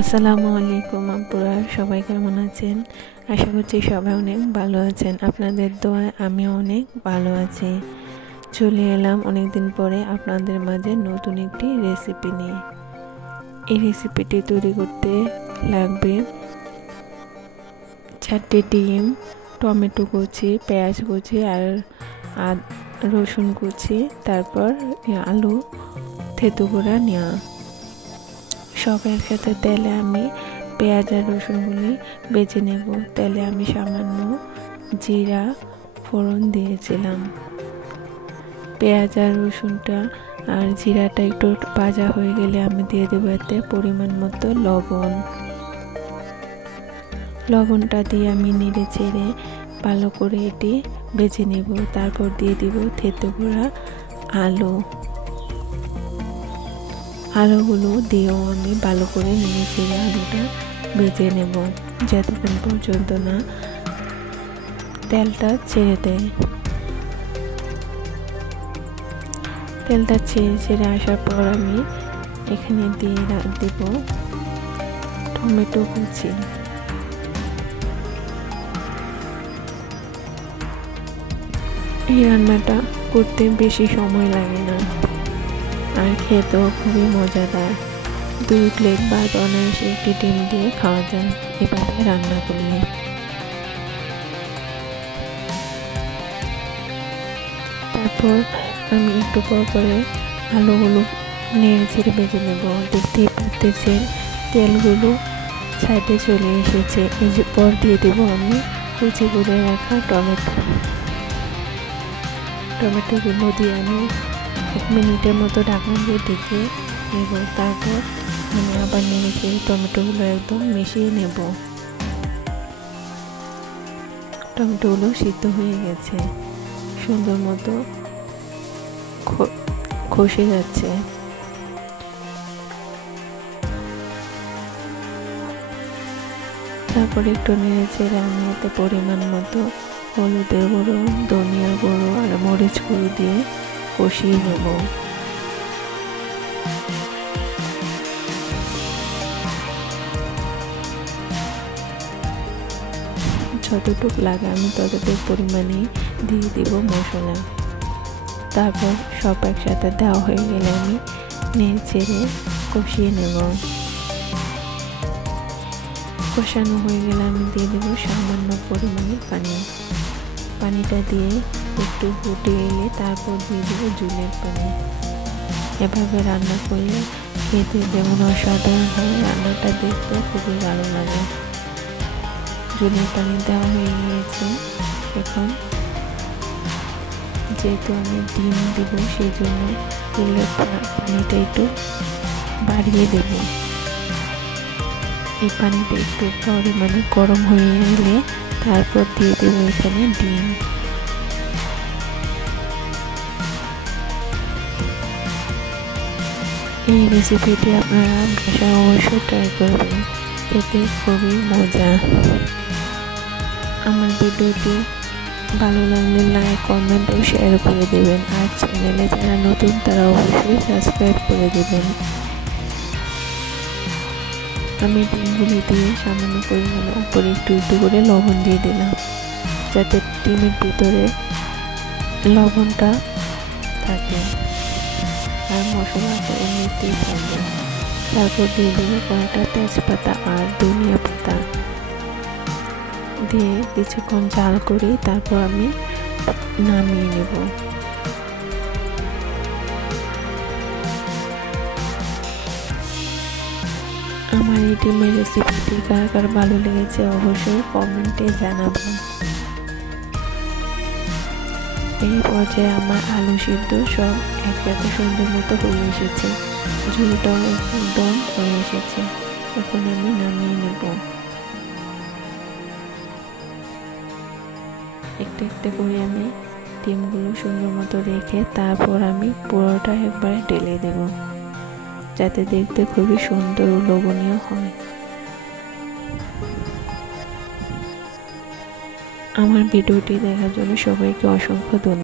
আসসালামু আলাইকুম আপুরা, সবাই কেমন আছেন? আশা করছি সবাই অনেক ভালো আছেন। আপনাদের দোয়ায় আমিও অনেক ভালো আছি। চলে এলাম অনেকদিন পরে আপনাদের মাঝে নতুন একটি রেসিপি নিয়ে। এই রেসিপিটি তৈরি করতে লাগবে 4টে ডিম, টমেটো কুচি, পেঁয়াজ কুচি আর রসুন কুচি, তারপর আলু থেতো করে নেওয়া। সব একসাথে তেলে আমি পেঁয়াজ আর রসুনগুলি বেজে নেব। তেলে আমি সামান্য জিরা ফোড়ন দিয়েছিলাম। পেঁয়াজ আর রসুনটা আর জিরাটা একটু ভাজা হয়ে গেলে আমি দিয়ে দেবো এতে পরিমাণ মতো লবণটা দিয়ে আমি নেড়ে চেড়ে ভালো করে এটি বেজে নেব। তারপর দিয়ে দিব থেতো করা আলুগুলো দিয়েও আমি ভালো করে নেড়ে চেড়ে আলুটা ভেজে নেব, যতক্ষণ পর্যন্ত না তেলটা ছেড়ে দেয়। তেলটা ছেড়ে আসার পর আমি এখানে দিয়ে দেব টমেটো কুচি। এই রান্নাটা করতে বেশি সময় লাগে না আর খেতেও খুবই মজাদার। 2 প্লেট ভাত অনায়াসে একটি ডিম দিয়ে খাওয়া যায় এভাবে রান্না করলে। তারপর আমি একটু পর করে আলুগুলো নেড়ে চেড়ে ভেজে নেব। দেখতেই পাচ্ছেন তেলগুলো সাইডে চলে এসেছে। এরপর দিয়ে দেবো আমি কুচি করে রাখা টমেটোগুলো দিয়ে আমি 1 মিনিটের মতো ঢাকনা দিয়ে ঢেকে নেব। তারপর আমি আবার নেড়ে চেড়ে টমেটোগুলো একদম মিশিয়ে নেব। টমেটোগুলো সিদ্ধ হয়ে গেছে, সুন্দর মতো খসে যাচ্ছে। তারপরে একটু নেড়ে চেড়ে আমি এতে পরিমাণ মতো হলুদের গুঁড়ো, ধনিয়ার গুঁড়ো আর মরিচ গুঁড়ো দিয়ে কষিয়ে নেব। যতটুকু লাগে আমি ততটুকু পরিমাণে দিয়ে দিব মশলা। তারপর সব একসাথে দেওয়া হয়ে গেলে আমি নেড়ে চেড়ে কষিয়ে নেব। কষানো হয়ে গেলে আমি দিয়ে দেবো সামান্য পরিমাণে পানিটা দিয়ে একটু ফুটে এলে তারপর দিয়ে দেবো জলের পানি। এভাবে রান্না করলে খেতে যেমন অসাধারণ হয়, রান্নাটা দেখতেও খুবই ভালো লাগে। জলের পানি দেওয়া হয়ে গিয়েছে। এখন যেহেতু আমি ডিম দিব সেই জন্য জলের পানিটা একটু বাড়িয়ে দেব। এই পানিটা একটু পরিমাণে গরম হয়ে এলে তারপর দিয়ে দেবো এখানে ডিম। এই রেসিপিটি আপনারা বাসায় অবশ্যই ট্রাই করবেন, খেতে খুবই মজা। আমার ভিডিওটি ভালো লাগলে লাইক, কমেন্ট ও শেয়ার করে দেবেন। আর চ্যানেলে যারা নতুন তারা অবশ্যই সাবস্ক্রাইব করে দেবেন। আমি ডিমগুলি দিয়ে সামান্য পরিমাণে উপরে একটু করে লবণ দিয়ে দিলাম, যাতে ডিমের ভিতরে লবণটা থাকে আর মশলাটা এমনিতেই থাকবে। তারপর দিয়ে দেবো কয়েকটা তেজপাতা আর ধনিয়া পাতা দিয়ে কিছুক্ষণ জাল করে তারপর আমি নামিয়ে নেব। আমার এই ডিমের রেসিপিটি কার কার ভালো লেগেছে অবশ্যই কমেন্টে জানাবেন। এই পর্যায়ে আমার আলু সিদ্ধ সব একসাথে সুন্দর মতো হয়ে এসেছে, ঝোলটাও একদম হয়ে এসেছে। এখন আমি নামিয়ে নেব। একটা একটা করে আমি ডিমগুলো সুন্দর মতো রেখে তারপর আমি পুরোটা একবারে ঢেলে দেব, যাতে দেখতে খুবই সুন্দর ও লোভনীয় হয়। আমার ভিডিওটি দেখার জন্য সবাইকে অসংখ্য ধন্যবাদ।